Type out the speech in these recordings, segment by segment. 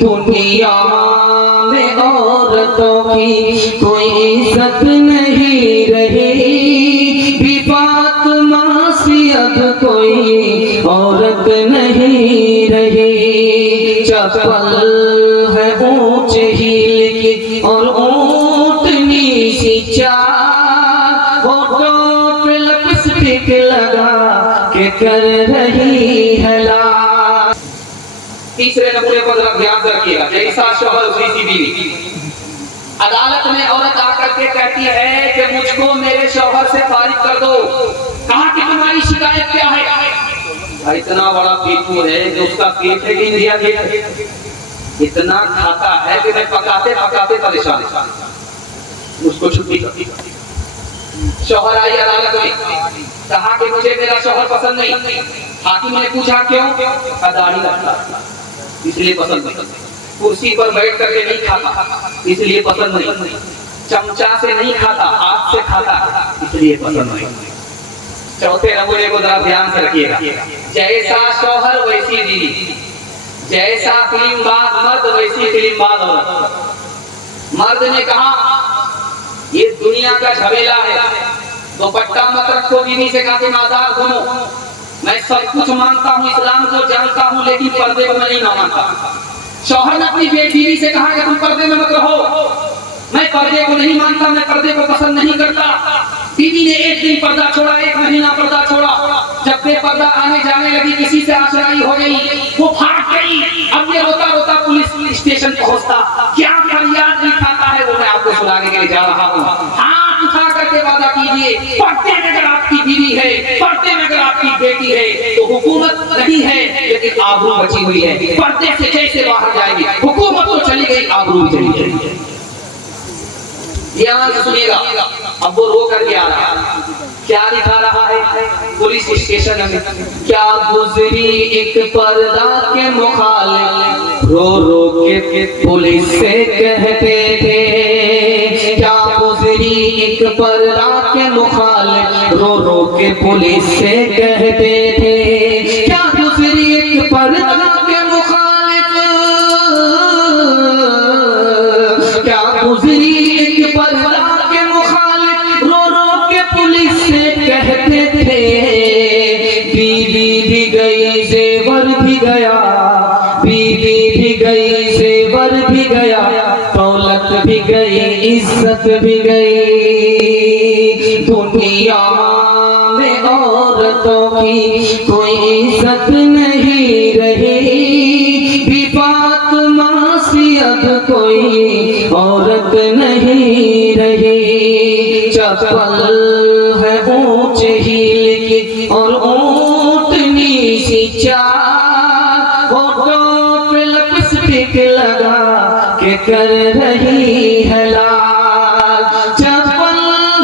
दुनिया में औरतों की कोई इज्जत नहीं रही, फातिमा सी अब कोई औरत नहीं रही। चप्पल है ऊंच हील की और ऊंटनी सी चाल, होठों पे लिपस्टिक लगा के कर रही है लाल। तीसरे नमूने पर ध्यान रखिएगा, जैसा शौहर वैसी बीवी। अदालत में औरत आकर के कहती है कि मुझको मेरे शौहर से फारिग कर दो। कहा कि तुम्हारी शिकायत क्या है? इतना बड़ा पेटू है कि उसका पेट है कि इंडिया गेट है, इतना खाता है कि मैं पकाते पकाते परेशान, उसको छुट्टी कर। शौहर आई अदालत में, कहा कि मुझे मेरा शौहर पसंद नहीं। हाकिम ने पूछा क्यों? दाढ़ी रखता इसलिए पसंद नहीं, कुर्सी पर बैठ करके नहीं खाता इसलिए पसंद नहीं, चमचा से नहीं खाता हाथ से खाता इसलिए पसंद नहीं। चौथे नमूने को जरा ध्यान से रखिएगा, जैसा शौहर वैसी बीवी, जैसा फिल्मबाज मर्द वैसी फिल्मबाज औरत। मर्द ने कहा ये दुनिया का झमेला है, दुपट्टा मत रखो बीवी से, कहा तुम आजाद घूमो। मैं सब कुछ मानता हूँ, इस्लाम को जानता हूँ, लेकिन पर्दे को मैं नहीं मानता। शौहर ने अपनी बीवी से कहा कि तुम पर्दे में मत रहो, मैं पर्दे को नहीं मानता, मैं पर्दे को पसंद नहीं करता। बीवी ने एक दिन पर्दा छोड़ा, एक महीना पर्दा छोड़ा। जब बेपर्दा आने जाने लगी, किसी से आशनाई हो गई, वो भाग गई। अब ये रोता रोता पुलिस स्टेशन पहुंचता, क्या फरियाद लिखाता है वो मैं आपको सुनाने के लिए जा रहा हूँ। हाथ उठा करके वादा कीजिए, पर्दे में अगर आपकी बीवी है, पर्दे में अगर आपकी बेटी है, तो हुकूमत नहीं है लेकिन आबरू बची हुई है। पर्दे से कैसे बाहर जाएगी? हुकूमत तो चली गई, आबरू भी चली गई। ध्यान से सुनिएगा, अब वो रो करके आ रहा है, क्या लिखा रहा है पुलिस स्टेशन में? क्या गुजरी एक पर्दा के मुखालिफ, रो रो के पुलिस से कहते थे। क्या गुजरी एक पर्दा के मुखालिफ, रो रो के पुलिस से कहते थे। क्या गुजरी एक पर्दा के मुखालिफ, क्या गुजरी एक पर्दा के मुखालिफ, रो रो के पुलिस से कहते थे। बीवी भी गई जेवर भी गया, बीवी भी गई जेवर भी गया, दौलत भी गई इज्जत भी गई। दुनिया में औरतों की कोई इज्जत नहीं रही, फातिमा सी अब कोई औरत नहीं रही। चप्पल है ऊंच हील की और ऊंटनी सी चाल, होठों पे लिपस्टिक लगा के कर रही है लाल। चप्पल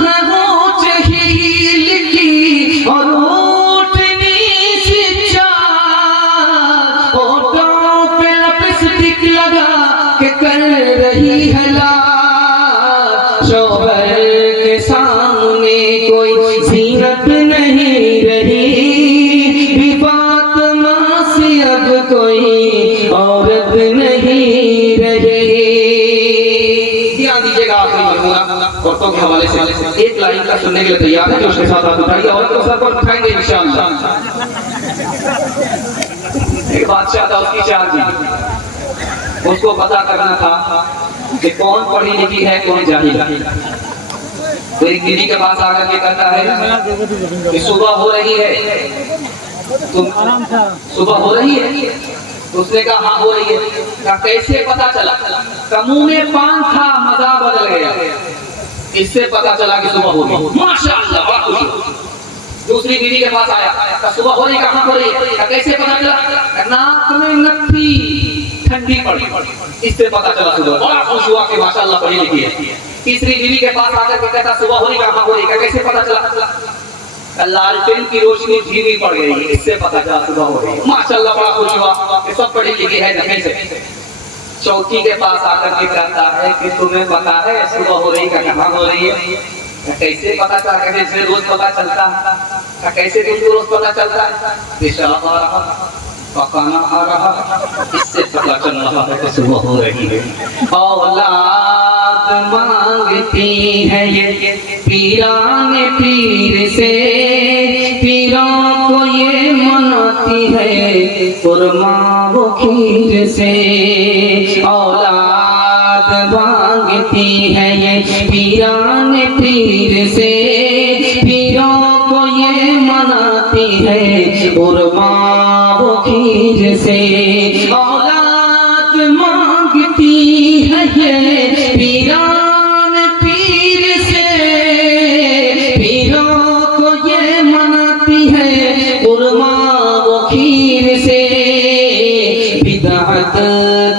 है ऊंच हील की और ऊंटनी सी चाल, होठों पे लिपस्टिक लगा के कर रही है लाल। शौहर के सामने कोई जीनत नहीं रही, फातिमा सी अब कोई औरत नहीं रही। ध्यान दीजिएगा, आखिरी नमूना औरतों के हवाले से एक लाइन का सुनने के लिए तैयार है, जो उसके साथ आप उठाइए और तो सर पर उठाएंगे इंशाअल्लाह। एक बादशाह था, उसकी चार बीवी, उसको पता करना था कि कौन पढ़ी लिखी है कौन जाहिल है। तो एक बीवी के पास आकर के कहता है कि सुबह हो रही है, तुम सुबह हो रही है? तो उसने कहा हाँ हो रही है। कहा कैसे पता चला? मुंह में पान था, मजा बदल गया, इससे पता चला कि सुबह हो रही। माशाअल्लाह, बड़ा खुशी। दूसरी बीवी के पास आया, कहा सुबह हो रही, कहाँ हो रही है? कैसे पता चला? नाक में नथी ठंडी पड़ी, इससे पता चला सुबह। बड़ा खुश हुआ कि माशाअल्लाह पढ़ी लिखी है। तीसरी बीवी के पास आकर के कहता सुबह हो रही, कहाँ हो रही है? कैसे पता चला? लालटेन की रोशनी धीमी पड़ गई, इससे पता चला सुबह हो रही है। माशाअल्लाह, बड़ा खुश हुआ कि सब पढ़ी लिखी है जगह से। चौथी के पास आकर के कहता है कि तुम्हें पता है सुबह हो रही है, कहाँ हो रही है? कैसे पता चला? कैसे रोज पता चलता? कैसे तुमको रोज पता चलता है? पकाना आ रहा, इससे पता चल रहा है कि सुबह हो रही है। औलाद मांगती है ये पीराने पीर से, पीरों को ये मनाती है कुरमा वो खीर से। औलाद मांगती है ये पीराने पीर से, पीरों को ये मनाती है कुरमा वो खीर से। औलाद मांगती है ये पीरान पीर से, पीरों को ये मनाती है कुरमा वो खीर से। बिदअत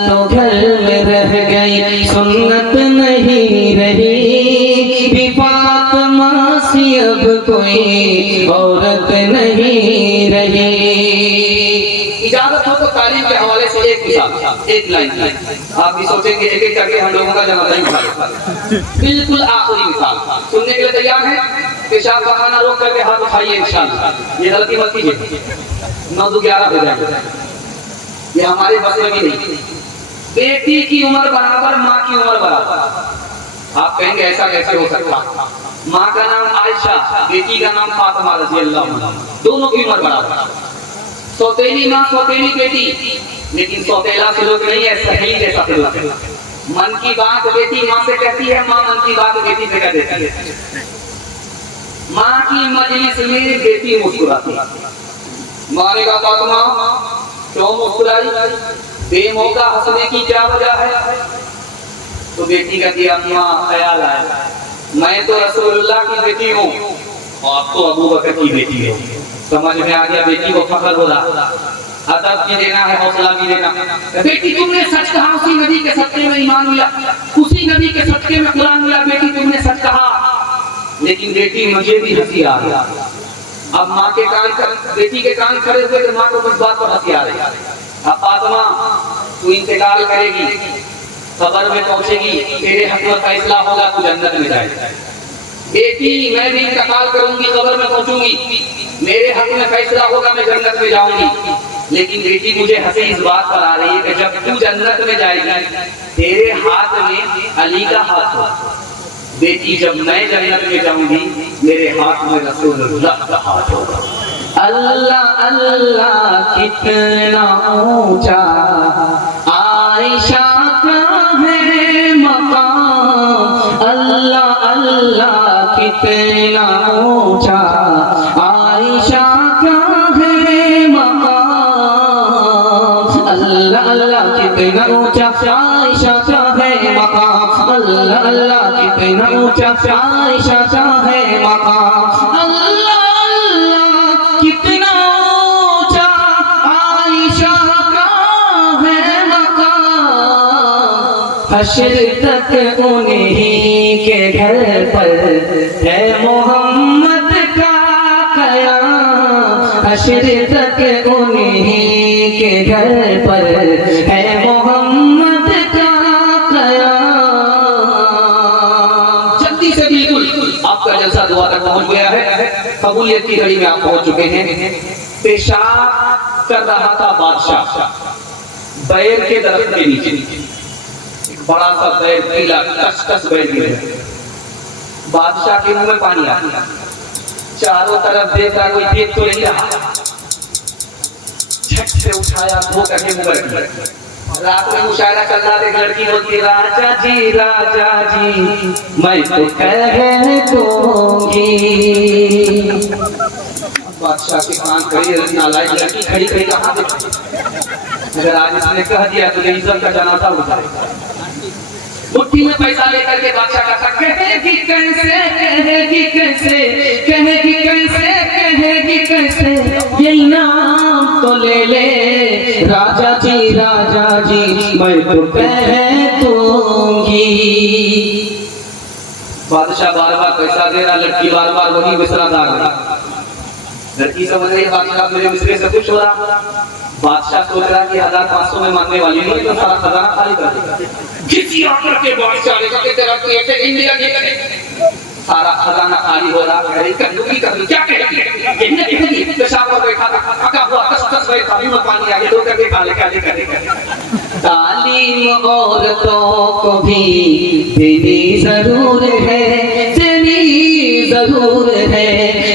तो घर में रह गई, सुन्नत नहीं रही, फातिमा सी अब कोई औरत नहीं रही। इजाजत हो तो तालीम के हवाले से एक मिसाल, एक लाइन। आप भी सोचेंगे एक एक करके हम लोगों का जनाब नहीं उठाएंगे। बिल्कुल आखिरी मिसाल सुनने के लिए तैयार है? पेशाब का खाना रोक करके हाथ उठाइए इंशाअल्लाह। ये गलती मत कीजिए, 9-11 हो जाएगा। ये हमारे बस में भी नहीं। बेटी की उम्र बराबर, माँ की उम्र बराबर। आप कहेंगे ऐसा कैसे हो सकता? माँ का नाम आयशा, बेटी का नाम फातिमा रज़ियल्लाहु अन्हा, दोनों की उम्र बराबर। सौतेली माँ, सौतेली बेटी, लेकिन सौतेला से लोग नहीं है, सही जैसा से लोग। मन की बात बेटी माँ से कहती है, माँ मन की बात बेटी से कह देती है। माँ की मजलिस में बेटी मुस्कुराती है। माँ ने कहा फातिमा क्यों मुस्कुराई, बेमौका हंसने की क्या वजह है? तो बेटी कहती है अम्मा ख्याल आया, मैं तो रसूलुल्लाह की बेटी हूँ और आप तो अबू बकर की बेटी हो। समझ में आ गया, बेटी को फख्र हो रहा, अदब भी देना है, हौसला भी देना। बेटी तुमने सच कहा, उसी नबी के सदके में ईमान मिला, उसी नबी के सदके में कुरान मिला। बेटी तुमने सच कहा, लेकिन बेटी मुझे भी हंसी आ रही। अब माँ के कान, बेटी के कान खड़े हुए तो माँ को कुछ बात पर हंसी आ रही। अब फातिमा तू इंतकाल करेगी, कब्र में पहुंचेगी, तेरे हक में फैसला होगा, तू जन्नत में जाएगी। बेटी मैं भी इंतकाल करूंगी, कब्र में पहुंचूंगी, मेरे हक में फैसला होगा, मैं जन्नत में जाऊंगी। लेकिन बेटी मुझे हंसी इस बात पर आ रही है कि जब तू जन्नत में जाएगी, तेरे हाथ में अली का हाथ हो। बेटी जब मैं जन्नत में जाऊंगी, मेरे हाथ में रसूलुल्लाह का हाथ होगा। अल्लाह अल्लाह कितना ऊंचा आयशा का है मकाम, अल्लाह अल्लाह कितना ऊंचा आयशा का है मकाम, अल्लाह अल्लाह कितना ऊंचा आयशा का है मकाम, अल्लाह अल्लाह कितना ऊंचा आयशा का है मकाम, अल्लाह कितना ऊंचा आयशा का है मकाम। हश्र तक उन्हीं के घर पर है मोहम्मद का कयाम, हश्र तक उन्हीं के घर पर है मोहम्मद का कयाम। जल्दी से बिल्कुल आपका जलसा दुआ तक पहुंच गया है, कबूलियत की घड़ी में आप पहुंच चुके हैं। पेशाब कर रहा था बादशाह बैर के दरख्त के नीचे, एक बड़ा सा बैर पीला कस बैर गिरा। बादशाह के मुंह में पानी आ गया, चारों तरफ देख रहा, कोई देख तो नहीं रहा। झट से उठाया, धो करके मुंह में रखा। रात में मुशायरा चल रहा, एक लड़की बोलती राजा जी मैं तो कह दूंगी। बादशाह के कान खड़ी, नालायक लड़की खड़ी खड़ी कहाँ देखी? अगर आज इसने कह दिया तो इज्जत का जनाजा उठाएगा। मुट्ठी में पैसा लेकर के बादशाह कहता कहेगी कैसे, कहेगी कैसे, कहेगी कैसे, कहेगी कैसे, ये इनाम तो ले ले राजा जी मैं तो कह दूंगी। बादशाह बार बार पैसा दे रहा, लड़की बार बार वही मिसरा गा रही। लड़की समझ रही बादशाह मेरे मिसरे से खुश हो रहा। बादशाह सोच रहा कि 1500 में मांगने वाली नहीं तो सारा खजाना खाली कर देगा। किसी आकर के बादशाह ने कहा कि तेरा पेट इंडिया के सारा खजाना खाली हो रहा है, कर लूं क्या कहेगी इन्हें कहेगी पेशाब पर बैठा था पका हुआ कस बैठा मुंह में पानी आ गया तो करके खा ले तालीम औरतों को भी देनी जरूर है, देनी जरूर है।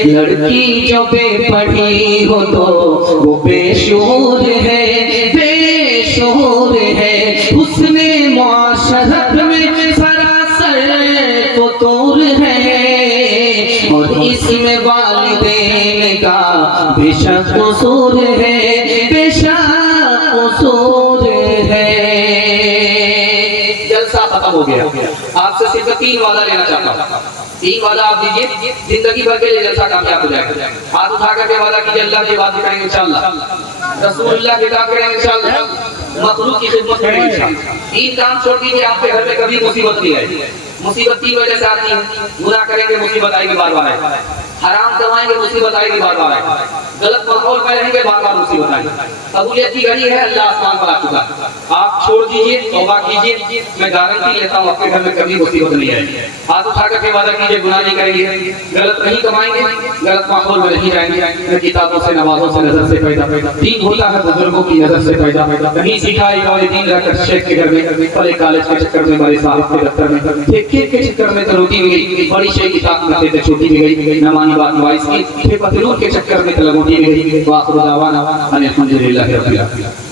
लड़की जो बेपढ़ी हो तो वो बेशूर है, बेशूर है। उसने मुआशरत में सरासर फतूर है और इसमें वालिदैन का बेशक कसूर है, बेशक कसूर है। जलसा खत्म हो गया। आपसे सिर्फ 3 वादा लेना चाहता हूँ। 3 वादा आप दीजिए, जिंदगी भर के लिए जलसा कामयाब हो जाएगा। हाथ उठा करके वादा कीजिए, अल्लाह की बात करेंगे इंशाअल्लाह, रसूलुल्लाह की बात करेंगे इंशाअल्लाह, मखलूक की खिदमत करेंगे इंशाअल्लाह। 3 काम छोड़ दीजिए, आपके घर में कभी मुसीबत नहीं आएगी। मुसीबत 3 वजह से आती है। गुनाह करेंगे मुसीबत आएगी बार बार, हराम कमाएंगे मुसीबत आएगी बार बार, गलत माहौल में रहेंगे बार बार मुसीबत आएगी। कबूलियत की घड़ी है, अल्लाह आसमान पर आ चुका है। आप छोड़ दीजिए, तौबा कीजिए, मैं गारंटी लेता हूँ आपके घर में कभी मुसीबत नहीं आएगी। हाथ उठा करके वादा कीजिए, गुनाह नहीं करेंगे, गलत नहीं कमाएंगे, गलत माहौल में नहीं जाएंगे, किताबों से नमाजों से नजर से पैदा दीन होता है, बुजुर्गों की नजर से पैदा नहीं सीखा दीन रहकर शेख के घर में, पहले कॉलेज के चक्कर में, बड़े साहब के दफ्तर में, ठेके के चक्कर में तो रोटी भी गई, बड़ी शेख की ताकत में थे छोटी भी गई, नमानी बात वाइस की, पतलून के चक्कर में तो लगोटी भी गई। वाखिर दावाना अनिल हम्दुलिल्लाहि रब्बिल आलमीन।